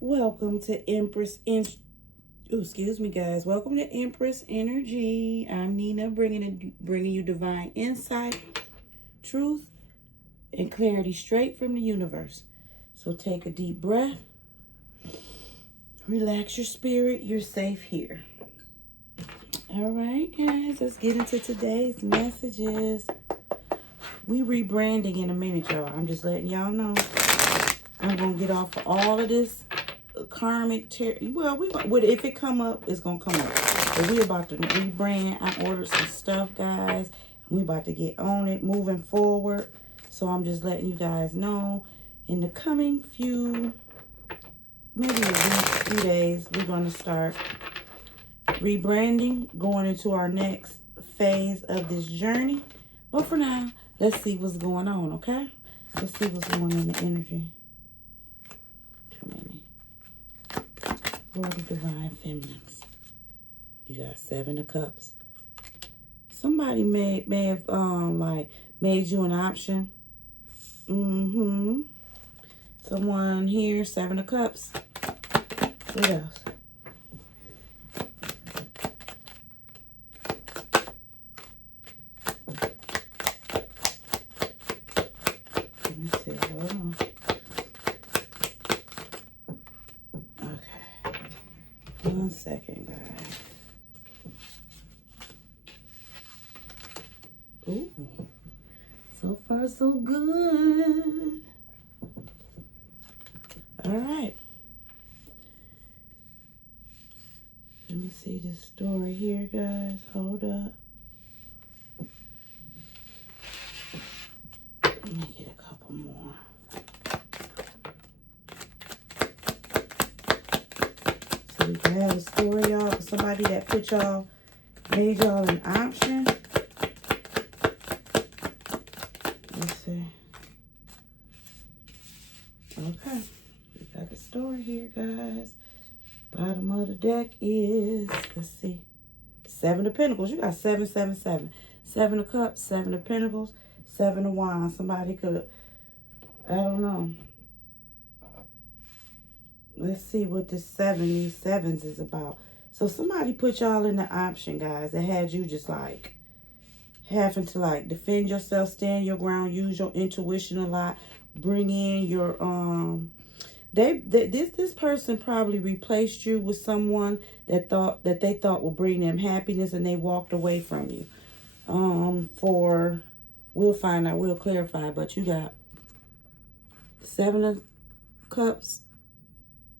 Welcome to excuse me, guys. Welcome to Empress Energy. I'm Nina, bringing you divine insight, truth, and clarity straight from the universe. So take a deep breath, relax your spirit. You're safe here. All right, guys. Let's get into today's messages. We rebranding in a minute, y'all. I'm just letting y'all know. I'm gonna get off of all of this karmic if it come up, it's gonna come up. But we about to rebrand. I ordered some stuff, guys. We about to get on it, moving forward. So I'm just letting you guys know in the coming maybe a week, few days, we're gonna start rebranding, going into our next phase of this journey. But for now, let's see what's going on, okay? Let's see what's going on in the energy. Too many. Lord of Divine Feminines. You got 7 of Cups. Somebody may have made you an option. Someone here, 7 of Cups. What else? Let me see. Hold on. Okay. 1 second, guys. Ooh. So far, so good. All right. Let me see this story here, guys. Hold up. Let me get a couple more. So we can have a story, y'all, for somebody that made y'all an option. Let's see. Okay. We got a story here, guys. Bottom of the deck is, let's see, 7 of Pentacles. You got 7, 7, 7. 7 of Cups, 7 of Pentacles, 7 of Wands. Somebody could, I don't know. Let's see what these 7s is about. So somebody put y'all in the option, guys, that had you just like having to like defend yourself, stand your ground, use your intuition a lot, bring in your this person probably replaced you with someone that they thought would bring them happiness, and they walked away from you. We'll find out, we'll clarify, but you got 7 of Cups,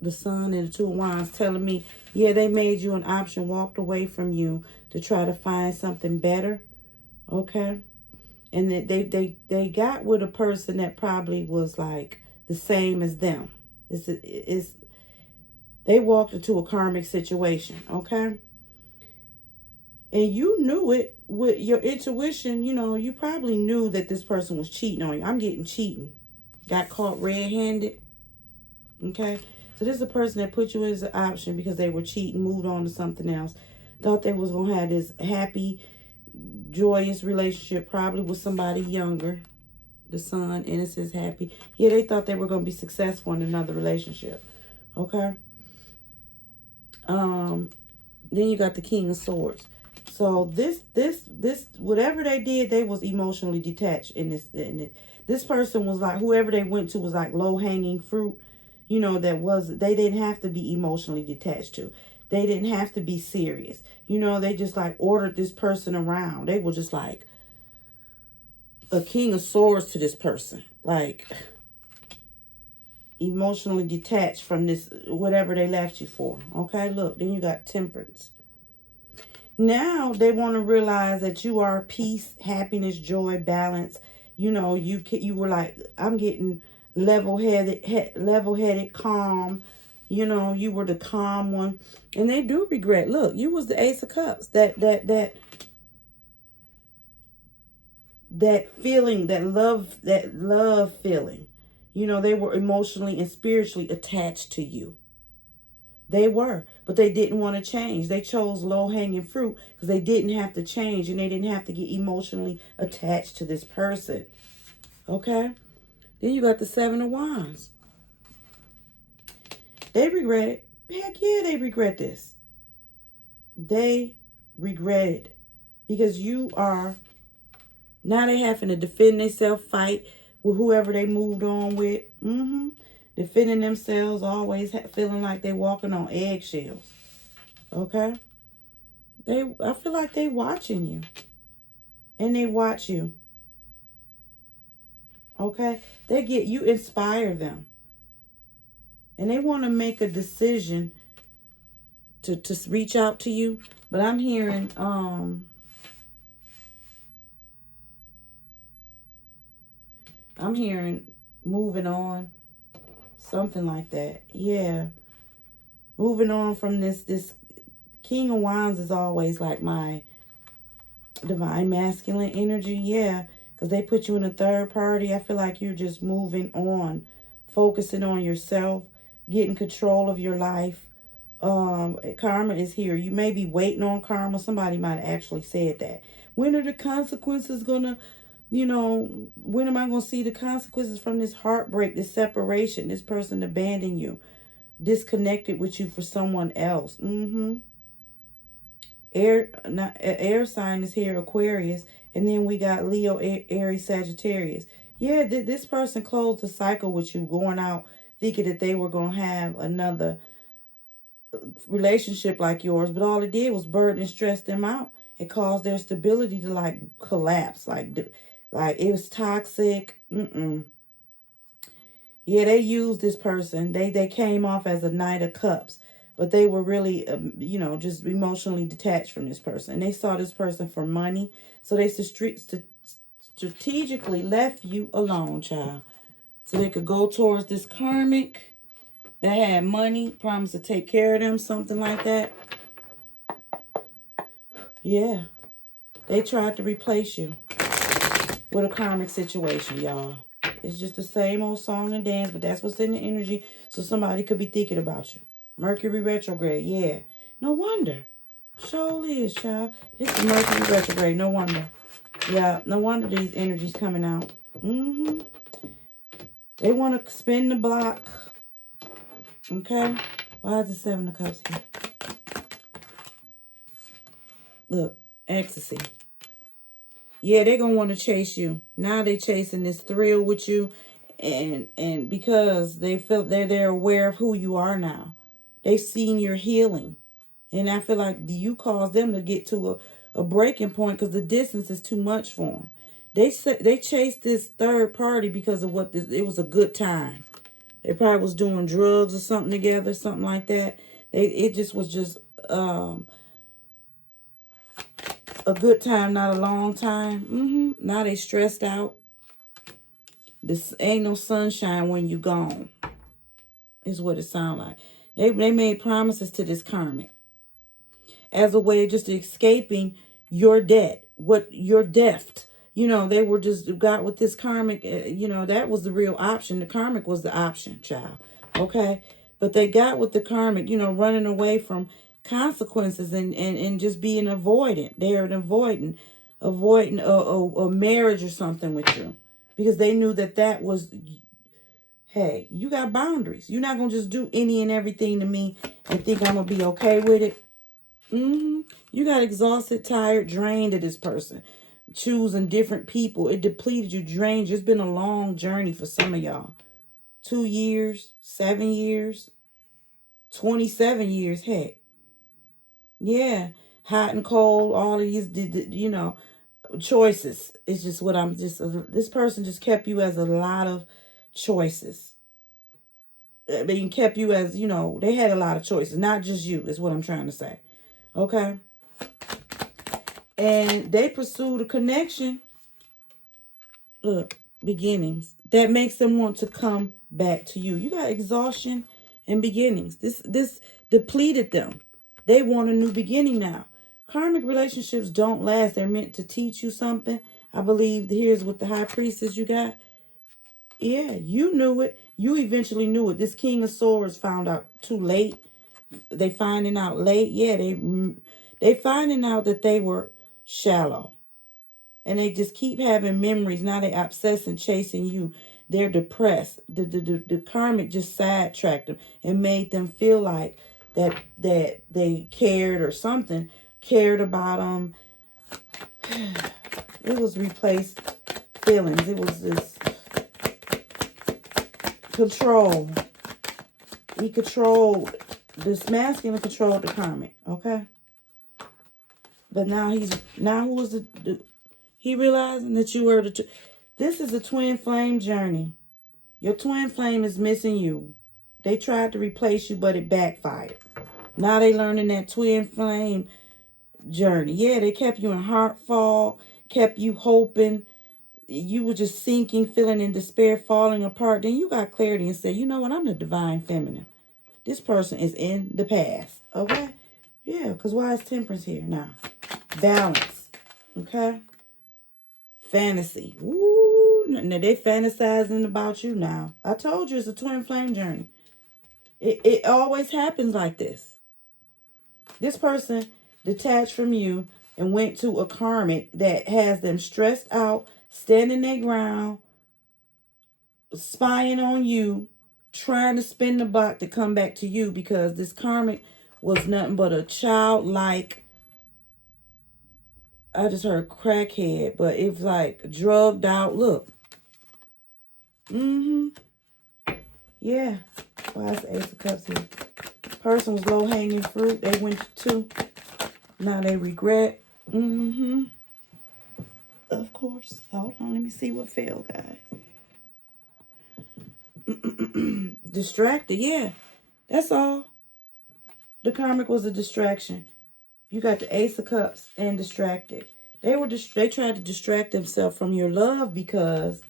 the Sun, and the 2 of Wands telling me, yeah, they made you an option, walked away from you to try to find something better. Okay. And that they got with a person that probably was like the same as them. They walked into a karmic situation, okay? And you knew it with your intuition. You know, you probably knew that this person was cheating on you. I'm getting cheating. Got caught red-handed, okay? So this is a person that put you as an option because they were cheating, moved on to something else. Thought they was going to have this happy, joyous relationship, probably with somebody younger. The Sun, innocence, happy. Yeah, they thought they were going to be successful in another relationship. Okay. Then you got the King of Swords. So this, whatever they did, they was emotionally detached in this. This person was like, whoever they went to was like low-hanging fruit. You know, they didn't have to be emotionally detached to. They didn't have to be serious. You know, they just like ordered this person around. They were just like a King of Swords to this person, like emotionally detached from this, whatever they left you for. Okay, look, then you got Temperance. Now they want to realize that you are peace, happiness, joy, balance. You know, you were like, I'm getting level-headed, calm. You know, you were the calm one, and they do regret. Look, you was the Ace of Cups. That feeling, that love feeling. You know, they were emotionally and spiritually attached to you. They were, but they didn't want to change. They chose low-hanging fruit because they didn't have to change, and they didn't have to get emotionally attached to this person. Okay? Then you got the 7 of Wands. They regret it. Heck yeah, they regret this. They regret it. Because you are, now they having to defend themselves, fight with whoever they moved on with. Defending themselves, always feeling like they walking on eggshells. Okay? I feel like they watching you. And they watch you. Okay? You inspire them. And they want to make a decision to reach out to you. But I'm hearing, moving on. Something like that. Yeah. Moving on from this King of Wands is always like my divine masculine energy. Yeah. Because they put you in a third party. I feel like you're just moving on. Focusing on yourself. Getting control of your life. Karma is here. You may be waiting on karma. Somebody might have actually said that. When are the consequences gonna, when am I gonna see the consequences from this heartbreak, this separation, this person abandoning you, disconnected with you for someone else? Air sign is here, Aquarius, and then we got Leo, Aries, Sagittarius. Yeah, this person closed the cycle with you, going out thinking that they were gonna have another relationship like yours, but all it did was burden and stress them out. It caused their stability to like collapse, like it was toxic. Yeah, they used this person. They came off as a Knight of Cups, but they were really, just emotionally detached from this person. And they saw this person for money, so they strategically left you alone, child, so they could go towards this karmic. That had money, promised to take care of them, something like that. Yeah. They tried to replace you with a karmic situation, y'all. It's just the same old song and dance, but that's what's in the energy, so somebody could be thinking about you. Mercury retrograde, yeah. No wonder. Surely is, child. It's the Mercury retrograde, no wonder. Yeah, no wonder these energies coming out. They want to spin the block. Okay, why is the Seven of Cups here? Look, ecstasy. Yeah, they're gonna want to chase you. Now they're chasing this thrill with you, and because they feel they're aware of who you are now. They've seen your healing, and I feel like you caused them to get to a breaking point because the distance is too much for them. They chased this third party because of it was a good time. They probably was doing drugs or something together, something like that. It just was just a good time, not a long time. Now they stressed out. This ain't no sunshine when you gone, is what it sounds like. They made promises to this karmic as a way of just escaping your debt, your debt. They were just got with this karmic, that was the real option. The karmic was the option, child. Okay? But they got with the karmic, running away from consequences and just being avoidant. They're avoiding a marriage or something with you. Because they knew that was, hey, you got boundaries. You're not going to just do any and everything to me and think I'm going to be okay with it. You got exhausted, tired, drained of this person. Choosing different people. It depleted you, drained you. It's been a long journey for some of y'all. 2 years, 7 years, 27 years, heck. Yeah. Hot and cold, all of these, choices. It's just this person just kept you as a lot of choices. I mean, kept you as, they had a lot of choices. Not just you, is what I'm trying to say. Okay? And they pursued a connection. Look, beginnings. That makes them want to come back to you. You got exhaustion and beginnings. This depleted them. They want a new beginning now. Karmic relationships don't last. They're meant to teach you something. I believe here's what the High Priestess you got. Yeah, you knew it. You eventually knew it. This King of Swords found out too late. They finding out late. Yeah, they finding out that they were shallow. And they just keep having memories. Now they obsessing, chasing you. they're depressed. The karmic just sidetracked them and made them feel like that they cared or something, cared about them. It was replaced feelings. It was this control. He controlled, this masculine controlled the karmic, okay? But now who was he realizing that you were this is a twin flame journey. Your twin flame is missing you. They tried to replace you, but it backfired. Now they learning that twin flame journey. Yeah, they kept you in heart fog, kept you hoping. You were just sinking, feeling in despair, falling apart. Then you got clarity and said, you know what, I'm the divine feminine. This person is in the past, okay? Yeah, because why is temperance here now? Balance, okay? Fantasy. Ooh, now they fantasizing about you now. I told you it's a twin flame journey. It always happens like this. This person detached from you and went to a karmic that has them stressed out, standing their ground, spying on you, trying to spin the block to come back to you, because this karmic was nothing but a childlike, I just heard crackhead, but it was like drugged out look. Yeah. Why is the Ace of Cups here? Person was low-hanging fruit. They went to. Now they regret. Of course. Hold on. Let me see what failed, guys. Distracted. Yeah. That's all. The karmic was a distraction. You got the Ace of Cups and distracted. They tried to distract themselves from your love because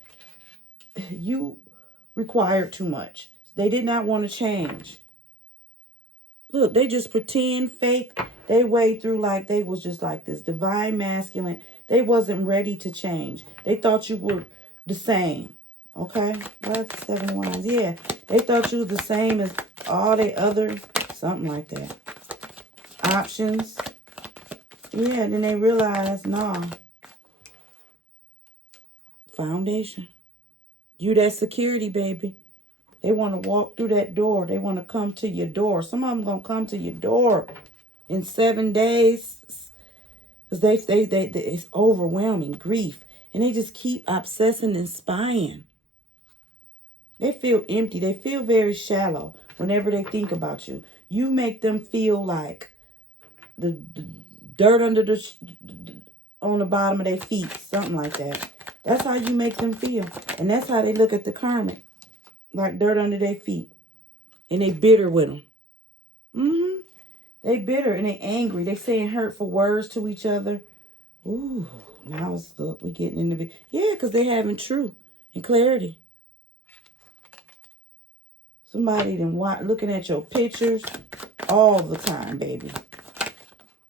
you required too much. They did not want to change. Look, they just pretend, fake. They way through like they was just like this divine masculine. They wasn't ready to change. They thought you were the same. Okay? What's the 7 of Wands? Yeah. They thought you were the same as all the other, something like that. Options. Yeah, then they realized, nah. Foundation. You that security, baby. They want to walk through that door. They want to come to your door. Some of them going to come to your door in 7 days. Because they it's overwhelming grief. And they just keep obsessing and spying. They feel empty. They feel very shallow whenever they think about you. You make them feel like the dirt under on the bottom of their feet. Something like that. That's how you make them feel. And that's how they look at the karmic. Like dirt under their feet. And they bitter with them. They bitter and they angry. They saying hurtful words to each other. Ooh, now it's, look, we getting into it. Yeah, because they having truth and clarity. Somebody then looking at your pictures all the time, baby.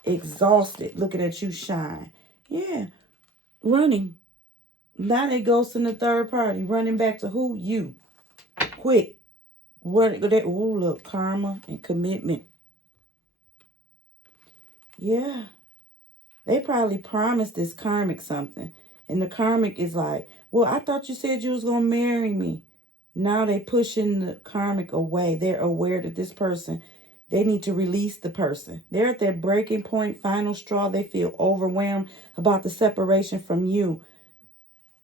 Exhausted, looking at you shine. Yeah, running. Now they ghosting the third party, running back to who? You. Quick. Ooh, look, karma and commitment. Yeah. They probably promised this karmic something. And the karmic is like, well, I thought you said you was going to marry me. Now they pushing the karmic away. They're aware that this person, they need to release the person. They're at their breaking point, final straw. They feel overwhelmed about the separation from you.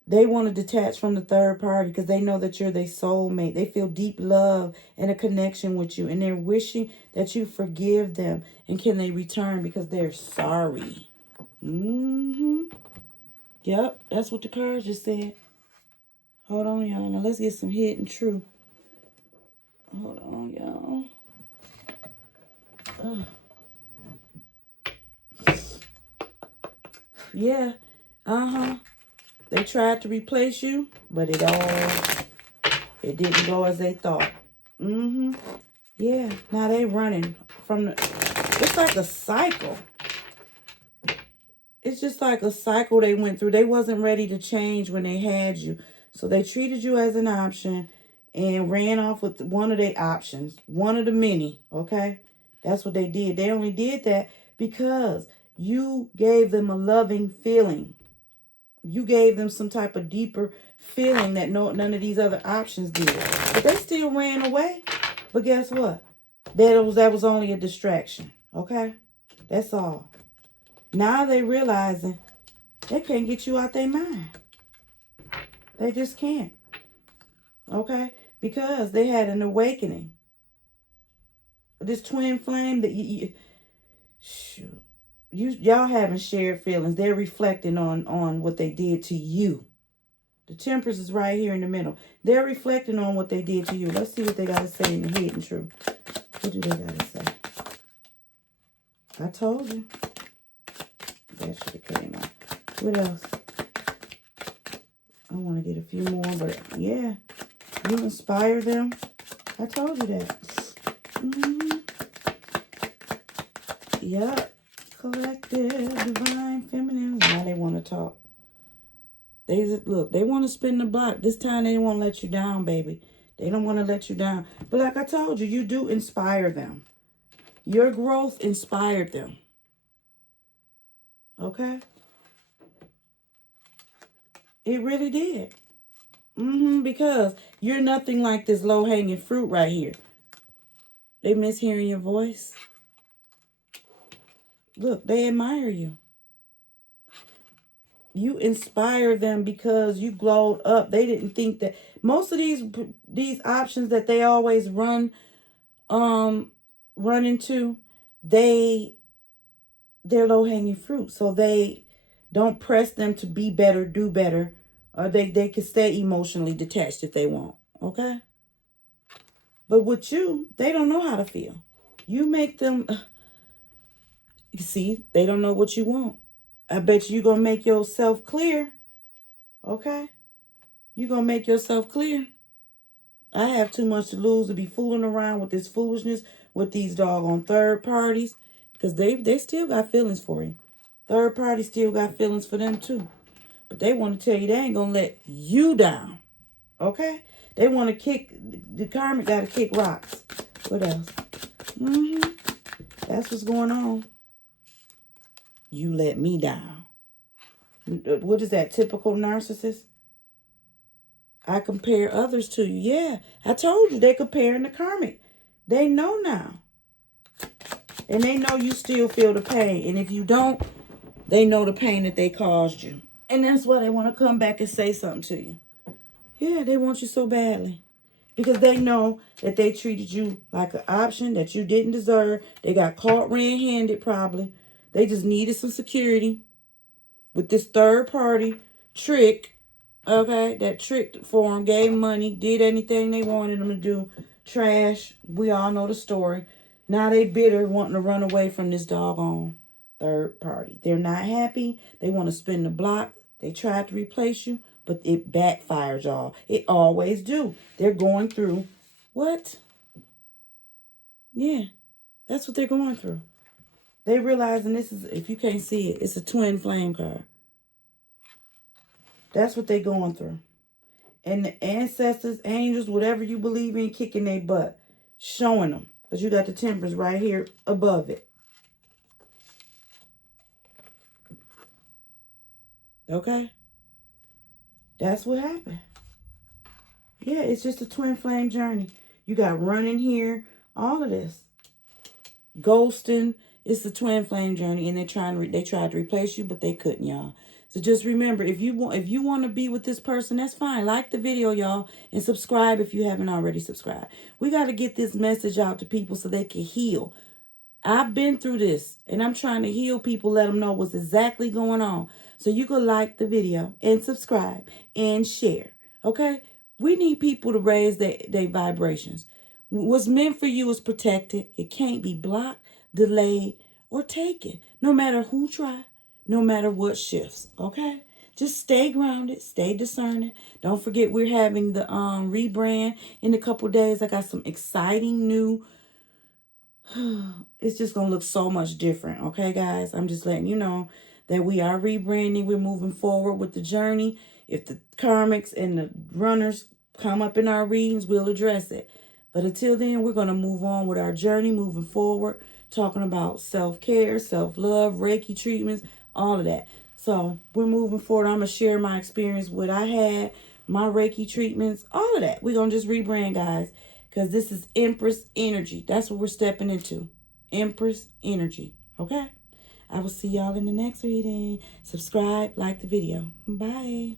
They want to detach from the third party because they know that you're their soulmate. They feel deep love and a connection with you. And they're wishing that you forgive them. And can they return because they're sorry. Yep, that's what the cards just said. Hold on, y'all. Now let's get some hidden truth. Hold on, y'all. Yeah. They tried to replace you, but it didn't go as they thought. Yeah. Now they running from the, it's like a cycle. It's just like a cycle they went through. They wasn't ready to change when they had you. So they treated you as an option and ran off with one of their options. One of the many, okay? That's what they did. They only did that because you gave them a loving feeling. You gave them some type of deeper feeling that none of these other options did. But they still ran away. But guess what? That was only a distraction. Okay? That's all. Now they realizing they can't get you out their mind. They just can't. Okay? Because they had an awakening. This twin flame that y'all having shared feelings. They're reflecting on what they did to you. The Temperance is right here in the middle. They're reflecting on what they did to you. Let's see what they got to say in the hidden truth. What do they got to say? I told you. That should have came out. What else? I want to get a few more, but yeah. You inspire them. I told you that. Yep. Collective, divine, feminine. Now they want to talk. They want to spin the block. This time they won't let you down, baby. They don't want to let you down. But like I told you, you do inspire them. Your growth inspired them. Okay? It really did. Because you're nothing like this low-hanging fruit right here. They miss hearing your voice. Look, they admire you. You inspire them because you glowed up. They didn't think that most of these options that they always run into, they're low-hanging fruit. So they don't press them to be better, do better. Or they can stay emotionally detached if they want. Okay? But with you, they don't know how to feel. You make them, you see, they don't know what you want. I bet you're going to make yourself clear. Okay? You're going to make yourself clear. I have too much to lose to be fooling around with this foolishness with these doggone third parties. Because they still got feelings for you. Third parties still got feelings for them too. But they want to tell you they ain't going to let you down. Okay? They want to kick, the karmic got to kick rocks. What else? That's what's going on. You let me down. What is that? Typical narcissist? I compare others to you. Yeah, I told you they comparing the karmic. They know now. And they know you still feel the pain. And if you don't, they know the pain that they caused you. And that's why they want to come back and say something to you. Yeah, they want you so badly. Because they know that they treated you like an option that you didn't deserve. They got caught red-handed probably. They just needed some security with this third party trick. Okay, that tricked for them, gave money, did anything they wanted them to do. Trash. We all know the story. Now they bitter, wanting to run away from this doggone third party. They're not happy. They want to spin the block. They tried to replace you, but it backfired, y'all. It always do. They're going through what? Yeah, that's what they're going through. They realizing this is, if you can't see it, it's a twin flame card. That's what they're going through. And the ancestors, angels, whatever you believe in, kicking their butt. Showing them. Because you got the Temperance right here above it. Okay? That's what happened. Yeah, it's just a twin flame journey. You got running here. All of this. Ghosting. It's the twin flame journey. And they tried to replace you, but they couldn't, y'all. So just remember, if you want to be with this person, that's fine. Like the video, y'all, and subscribe if you haven't already subscribed. We got to get this message out to people so they can heal. I've been through this, and I'm trying to heal people, let them know what's exactly going on. So you can like the video and subscribe and share, okay? We need people to raise their vibrations. What's meant for you is protected. It can't be blocked, delayed, or taken, no matter who tries. No matter what shifts, okay? Just stay grounded, stay discerning. Don't forget we're having the rebrand in a couple days. I got some exciting new, it's just going to look so much different, okay, guys? I'm just letting you know that we are rebranding. We're moving forward with the journey. If the karmics and the runners come up in our readings, we'll address it. But until then, we're going to move on with our journey, moving forward, talking about self-care, self-love, Reiki treatments, all of that. So So we're moving forward. I'm going to share my experience, what I had, my Reiki treatments, all of that. We're going to just rebrand, guys, because this is Empress Energy. That's what we're stepping into. Empress Energy. Okay? I will see y'all in the next reading. Subscribe, like the video. Bye.